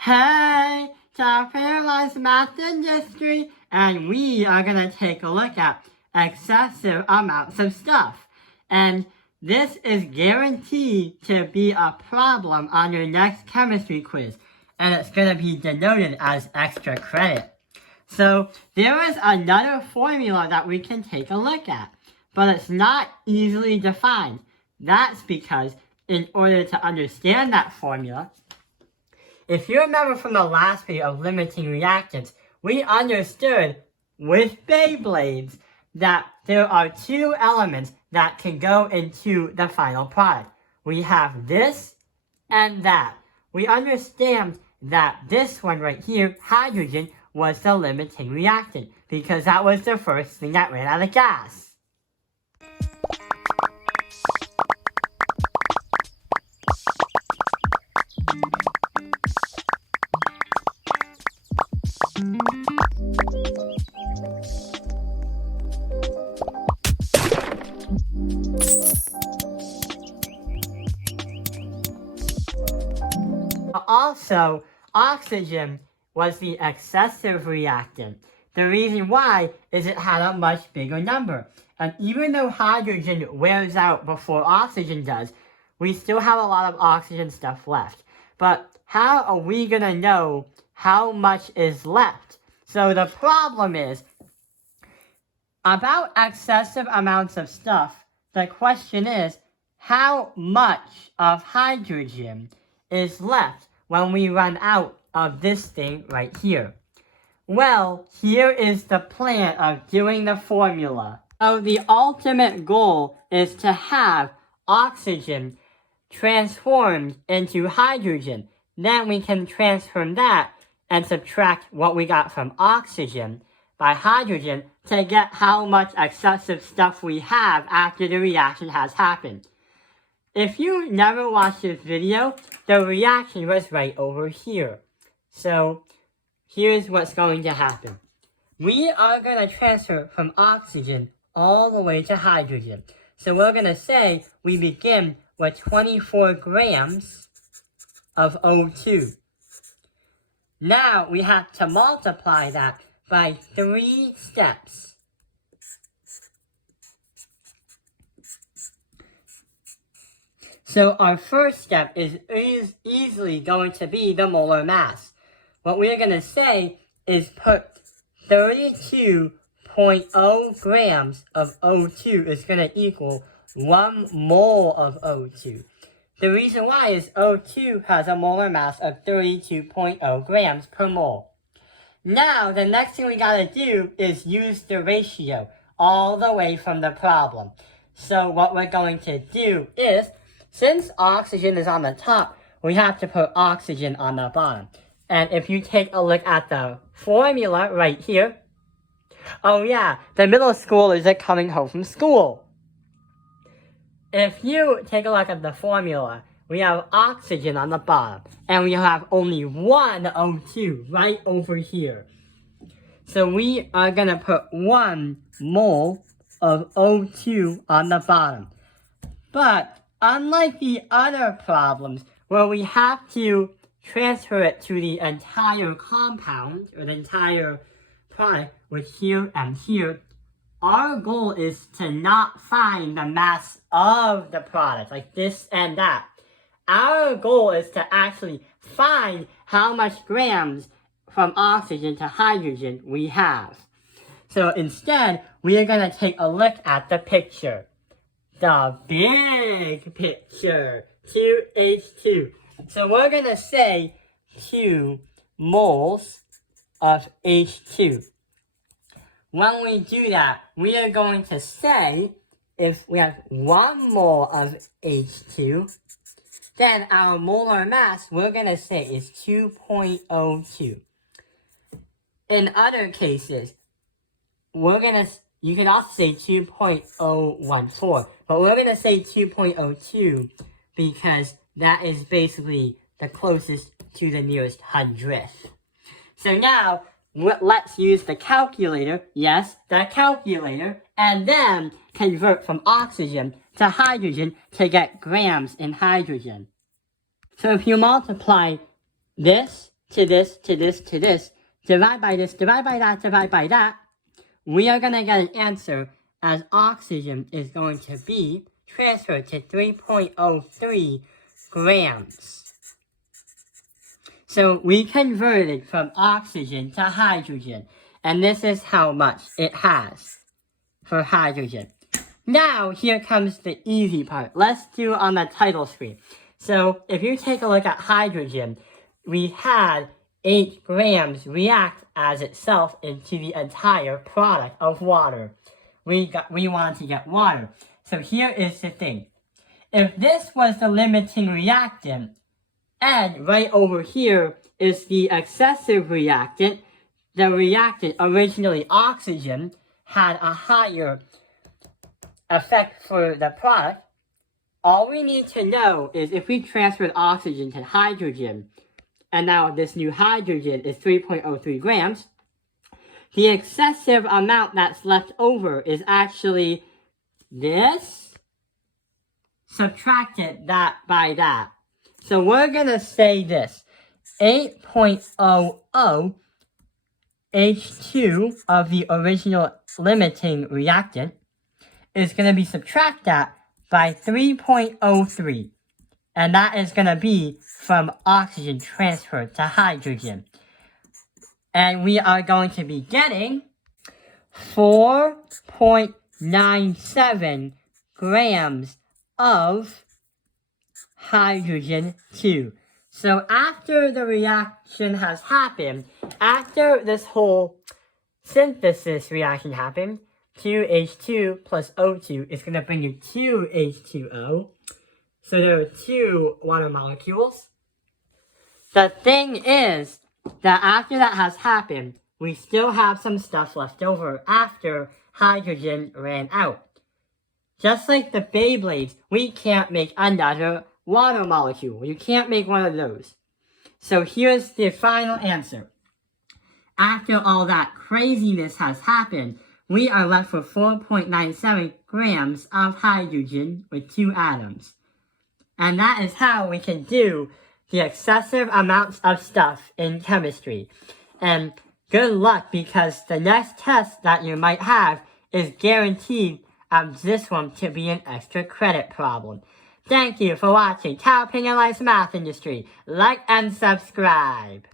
Hey, it's our Paralyzed Math Industry, and we are going to take a look at excessive amounts of stuff. And this is guaranteed to be a problem on your next chemistry quiz, and it's going to be denoted as extra credit. So there is another formula that we can take a look at, but it's not easily defined. That's because in order to understand that formula, if you remember from the last video of limiting reactants, we understood with Beyblades that there are two elements that can go into the final product. We have this and that. We understand that this one right here, hydrogen, was the limiting reactant because that was the first thing that ran out of gas. Also, oxygen was the excessive reactant. The reason why is it had a much bigger number. And even though hydrogen wears out before oxygen does, we still have a lot of oxygen stuff left. But how are we going to know how much is left? So the problem is, about excessive amounts of stuff, the question is, how much of hydrogen is left when we run out of this thing right here? Well, here is the plan of doing the formula. So the ultimate goal is to have oxygen transformed into hydrogen. Then we can transform that and subtract what we got from oxygen by hydrogen to get how much excessive stuff we have after the reaction has happened. If you never watched this video, the reaction was right over here. So here's what's going to happen. We are going to transfer from oxygen all the way to hydrogen. So we're going to say we begin with 24 grams of O2. Now we have to multiply that by 3 steps. So our first step is easily going to be the molar mass. What we're going to say is put 32.0 grams of O2 is going to equal 1 mole of O2. The reason why is O2 has a molar mass of 32.0 grams per mole. Now, the next thing we gotta do is use the ratio all the way from the problem. So what we're going to do is, since oxygen is on the top, we have to put oxygen on the bottom. And if you take a look at the formula right here, oh yeah, the middle schoolers are coming home from school. If you take a look at the formula, we have oxygen on the bottom, and we have only one O2 right over here. So we are going to put 1 mole of O2 on the bottom. But unlike the other problems where we have to transfer it to the entire compound, or the entire product, with here and here, our goal is to not find the mass of the product, like this and that. Our goal is to actually find how much grams from oxygen to hydrogen we have. So instead, we are going to take a look at the picture. The big picture, 2H2. So we're going to say 2 moles of H2. When we do that, we are going to say, if we have 1 mole of H2, then our molar mass, we're going to say, is 2.02. In other cases, you can also say 2.014, but we're going to say 2.02 because that is basically the closest to the nearest hundredth. So now, let's use the calculator, yes, the calculator, and then convert from oxygen to hydrogen to get grams in hydrogen. So if you multiply this to this, to this, to this, divide by this, divide by that, we are going to get an answer as oxygen is going to be transferred to 3.03 grams. So we converted from oxygen to hydrogen, and this is how much it has for hydrogen. Now, here comes the easy part. Let's do it on the title screen. So, if you take a look at hydrogen, we had 8 grams react as itself into the entire product of water. We wanted to get water. So here is the thing. If this was the limiting reactant, and right over here is the excessive reactant, the reactant, originally oxygen, had a higher effect for the product. All we need to know is if we transferred oxygen to hydrogen, and now this new hydrogen is 3.03 grams, the excessive amount that's left over is actually this, subtracted that by that. So we're going to say this, 8.00 H2 of the original limiting reactant is going to be subtracted by 3.03. And that is going to be from oxygen transferred to hydrogen. And we are going to be getting 4.97 grams of hydrogen 2. So after the reaction has happened, after this whole synthesis reaction happened, 2H2 plus O2 is going to bring you 2H2O. So there are 2 water molecules. The thing is that after that has happened, we still have some stuff left over after hydrogen ran out. Just like the Beyblades, we can't make another water molecule. You can't make one of those. So here's the final answer. After all that craziness has happened, we are left with 4.97 grams of hydrogen with 2 atoms. And that is how we can do the excessive amounts of stuff in chemistry. And good luck, because the next test that you might have is guaranteed this one to be an extra credit problem. Thank you for watching Tao Ping and Life's Math Industry. Like and subscribe.